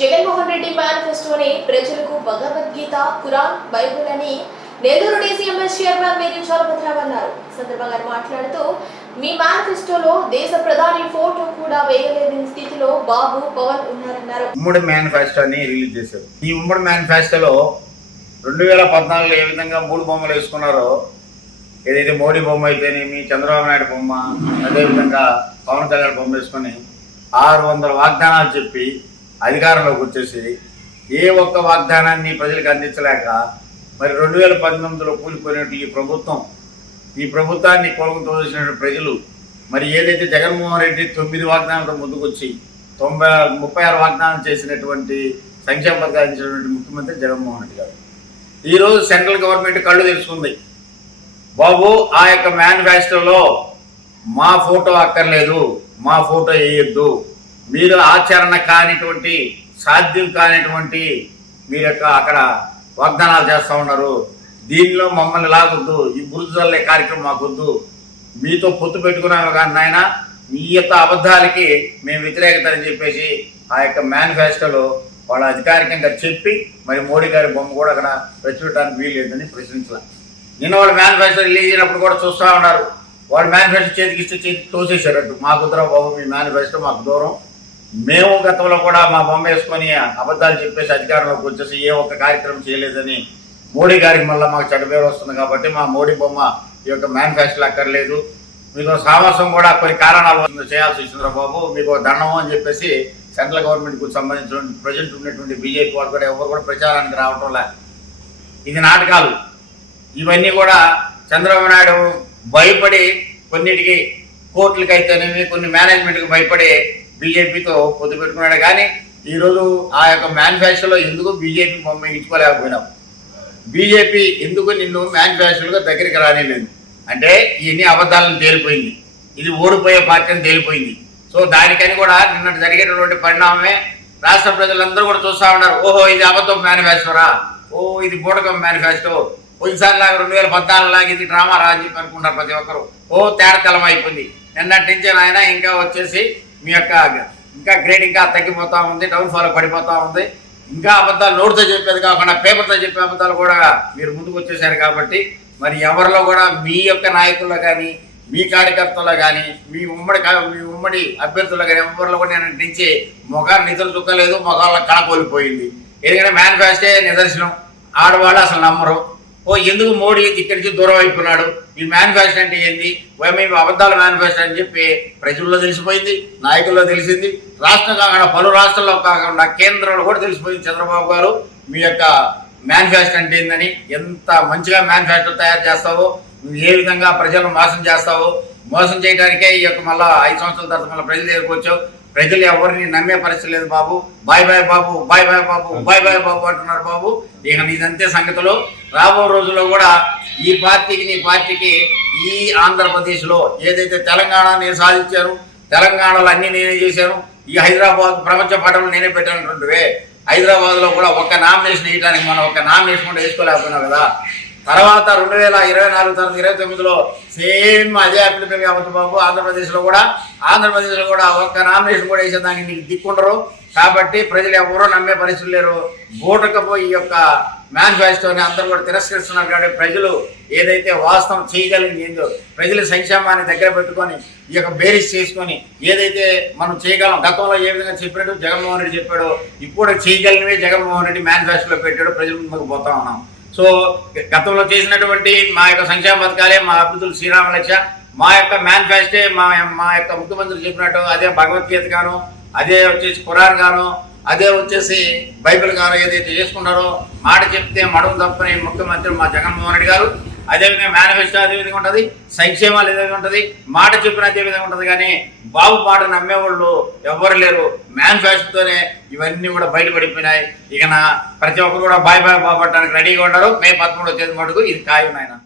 జగన్మోహన్ రెడ్డి మేనిఫెస్టోని ప్రజలకు Bhagavad Gita, Quran, Bible అని నెల్లూరు డీసీఎంఎస్ చైర్మన్ మేరీ చలపతిరావు అన్నారు. సందర్భంగా మాట్లాడుతూ మీ మేనిఫెస్టోలో దేశ ప్రధాని ఫోటో కూడా వేయలేని స్థితిలో బాబు, పవన్ ఉన్నారన్నారు. ఉమ్మడి మేనిఫెస్టోని రిలీజ్ చేశారు. ఈ ఉమ్మడి మేనిఫెస్టోలో 2014లో ఏ విధంగా 3 బొమ్మలు వేసుకున్నారో, ఏదైతే మోడీ బొమ్మ అయితేనేమి, చంద్రబాబు నాయుడు బొమ్మ, అదేవిధంగా పవన్ కళ్యాణ్ బొమ్మ వేసుకొని 600 వాగ్దానాలు చెప్పి అధికారంలోకి వచ్చేసి ఏ ఒక్క వాగ్దానాన్ని ప్రజలకు అందించలేక మరి 2019లో కూలిపోయినట్టు ఈ ప్రభుత్వాన్ని కోలుకుతోసిన ప్రజలు మరి ఏదైతే జగన్మోహన్ రెడ్డి 9 వాగ్దానాలతో ముందుకొచ్చి 36 వాగ్దానాలు చేసినటువంటి సంక్షేమ పథకాలు ఇచ్చినటువంటి ముఖ్యమంత్రి జగన్మోహన్ రెడ్డి గారు ఈరోజు సెంట్రల్ గవర్నమెంట్ కళ్ళు తెలుసుకుంది. బాబు, ఆ యొక్క మేనిఫెస్టోలో మా ఫోటో అక్కర్లేదు, మా ఫోటో వేయొద్దు, మీరు ఆచరణ కానిటువంటి, సాధ్యం కానిటువంటి మీరు యొక్క అక్కడ వాగ్దానాలు చేస్తూ ఉన్నారు. దీనిలో మమ్మల్ని లాగొద్దు, ఈ బురద చల్లే కార్యక్రమం మాకొద్దు, మీతో పొత్తు పెట్టుకున్నాము కానీ నాయన మీ యొక్క అబద్ధాలకి మేము వ్యతిరేకత అని చెప్పేసి ఆ యొక్క మేనిఫెస్టోలో వాళ్ళు అధికారికంగా చెప్పి మరి మోడీ గారి బొమ్మ కూడా అక్కడ ప్రచురించడానికి వీల్లేదని ప్రశ్నించాల. నిన్న వాళ్ళు మేనిఫెస్టో రిలీజ్ అయినప్పుడు కూడా చూస్తూ ఉన్నారు. వాడు మేనిఫెస్టో చేతికి తోసేశారట్టు. మాకు ఉత్తరా బాబు, మీ మేనిఫెస్టో మాకు దూరం, మేము గతంలో కూడా మా బొమ్మ వేసుకొని అబద్ధాలు చెప్పేసి అధికారంలోకి వచ్చేసి ఏ ఒక్క కార్యక్రమం చేయలేదని మోడీ గారికి మళ్ళీ మాకు చెడ్డ పేరు వస్తుంది కాబట్టి మా మోడీ బొమ్మ ఈ యొక్క మేనిఫెస్టోలు అక్కర్లేదు, మీకు సామర్థ్యం కూడా కొన్ని కారణాలు చేయాల్సి వచ్చింది బాబు, మీకు దండము అని చెప్పేసి సెంట్రల్ గవర్నమెంట్కు సంబంధించిన ప్రజెంట్ ఉన్నటువంటి బీజేపీ వాళ్ళు కూడా ఎవరు కూడా ప్రచారానికి రావటం లే. ఇది నాటకాలు. ఇవన్నీ కూడా చంద్రబాబు నాయుడు భయపడి కొన్నిటికి కోర్టులకి అయితేనేమి కొన్ని మేనేజ్మెంట్కి భయపడి బీజేపీతో పొత్తు పెట్టుకున్నాడు. కానీ ఈరోజు ఆ యొక్క మేనిఫెస్టోలో ఎందుకు బీజేపీ బొమ్మ ఇచ్చుకోలేకపోయినాం, బీజేపీ ఎందుకు నిన్ను మేనిఫెస్టోలుగా దగ్గరికి రానిలేదు అంటే ఇవన్నీ అబద్ధాలను తేలిపోయింది, ఇది ఓడిపోయే పార్టీ అని తేలిపోయింది. సో దానికని కూడా నిన్న జరిగేటటువంటి పరిణామమే రాష్ట్ర ప్రజలందరూ కూడా చూస్తూ ఉన్నారు. ఓహో, ఇది అబద్ధం మేనిఫెస్టోరా, ఓ ఇది బూటకం మేనిఫెస్టో, పోయినసారి లాగా 2014 లాగా ఇది డ్రామా రా అని చెప్పి అనుకుంటారు ప్రతి ఒక్కరు. ఓ తేడతలం అయిపోయింది. నిన్నటి నుంచి ఆయన ఇంకా వచ్చేసి మీ యొక్క ఇంకా గ్రేడ్ ఇంకా తగ్గిపోతూ ఉంది, డౌన్ ఫాలో పడిపోతూ ఉంది. ఇంకా అబద్ధాలు నోటితో చెప్పేది కాకుండా పేపర్తో చెప్పే అబద్ధాలు కూడా మీరు ముందుకు వచ్చేసారు. కాబట్టి మరి ఎవరిలో కూడా మీ యొక్క నాయకుల్లో కానీ, మీ కార్యకర్తల్లో కానీ, మీ ఉమ్మడి అభ్యర్థుల్లో కానీ ఎవరిలో కూడా నేను నుంచి మొగాన్ని నిధులు చుక్కలేదు, మొగాళ్ళ కళకోలిపోయింది. ఎందుకంటే మేనిఫెస్టో నిదర్శనం, ఆడవాళ్ళు అసలు నమ్మరు. ఓ ఎందుకు మోడీ ఇక్కడి నుంచి దూరం అయిపోయినాడు, ఈ మేనిఫెస్టో అంటే ఏంది, మేము అబద్ధాల మేనిఫెస్టో అని చెప్పి ప్రజల్లో తెలిసిపోయింది, నాయకుల్లో తెలిసింది, రాష్ట్రం కాకుండా పలు రాష్ట్రాల్లో కాకుండా కేంద్రంలో కూడా తెలిసిపోయింది. చంద్రబాబు గారు మీ యొక్క మేనిఫెస్టో అంటే ఏందని, ఎంత మంచిగా మేనిఫెస్టో తయారు చేస్తావో, నువ్వు ఏ విధంగా ప్రజలను మోసం చేస్తావో, మోసం చేయడానికే ఈ యొక్క మళ్ళీ 5 సంవత్సరాల తర్వాత మళ్ళీ ప్రజల దగ్గరకు వచ్చావు. ప్రజలు ఎవరిని నమ్మే పరిస్థితి లేదు బాబు. బాయ్ బాయ్ బాబు, బాయ్ బాయ్ బాబు, బాయ్ బాయ్ బాబు అంటున్నారు బాబు. ఇక నీదంతే సంగతులు. రాబో రోజుల్లో కూడా ఈ పార్టీకి, నీ పార్టీకి ఈ ఆంధ్రప్రదేశ్లో ఏదైతే తెలంగాణ నేను సాధించాను, తెలంగాణలో అన్నీ నేనే చేశాను, ఈ హైదరాబాద్ ప్రపంచ పటంలో నేనే పెట్టానంటుంటే హైదరాబాద్లో కూడా ఒక్క నామినేషన్ వేయడానికి మనం ఒక్క నామినేషన్ కూడా వేసుకోలేకపోయినావు కదా. తర్వాత 2024 తర్వాత 2029లో సేమ్ అదే అప్లికబుల్ అవ్వదు బాబు. ఆంధ్రప్రదేశ్లో కూడా ఒక్క నామినేషన్ కూడా వేసేదానికి నీకు దిక్కుండరు. కాబట్టి ప్రజలు ఎవరో నమ్మే పరిస్థితులు లేరు. బూటకపు ఈ యొక్క మేనిఫెస్టోని అందరూ కూడా తిరస్కరిస్తున్నారు. కాబట్టి ప్రజలు ఏదైతే వాస్తవం చేయగలిగింది ఏందో, ప్రజల సంక్షేమాన్ని దగ్గర పెట్టుకొని ఈ యొక్క బేరీస్ చేసుకొని ఏదైతే మనం చేయగలం, గతంలో ఏ విధంగా చెప్పినట్టు జగన్మోహన్ రెడ్డి చెప్పాడో ఇప్పుడు చేయగలిగినవే జగన్మోహన్ రెడ్డి మేనిఫెస్టోలో పెట్టాడు. ప్రజల ముందుకు పోతా ఉన్నాం. సో గతంలో చేసినటువంటి మా యొక్క సంక్షేమ పథకాలే, మా అభివృద్ధులు శ్రీరామ లక్ష్య, మా యొక్క మేనిఫెస్టో మా యొక్క ముఖ్యమంత్రి చెప్పినట్టు అదే భగవద్గీత గాను, అదే వచ్చేసి ఖురాన్ గాను, అదే వచ్చేసి బైబిల్ గాను ఏదైతే చేసుకున్నారో, మాట చెప్తే మడుగు తప్పని ముఖ్యమంత్రి మా జగన్మోహన్ రెడ్డి గారు. అదేవిధంగా మేనిఫెస్టో అదే విధంగా ఉంటుంది, సంక్షేమాలు అదే విధంగా ఉంటుంది, మాట చెప్పిన అదే విధంగా ఉంటుంది. కానీ బాబు మాట నమ్మేవాళ్ళు ఎవరు లేరు. మేనిఫెస్టోతోనే ఇవన్నీ కూడా బయటపడిపోయినాయి. ఇక ప్రతి ఒక్కరు కూడా బాయ్ బాయ్ బాబు అంటానికి రెడీగా ఉన్నారు. మే 13వ తేదీ మటుకు ఇది ఖాయం నాయన.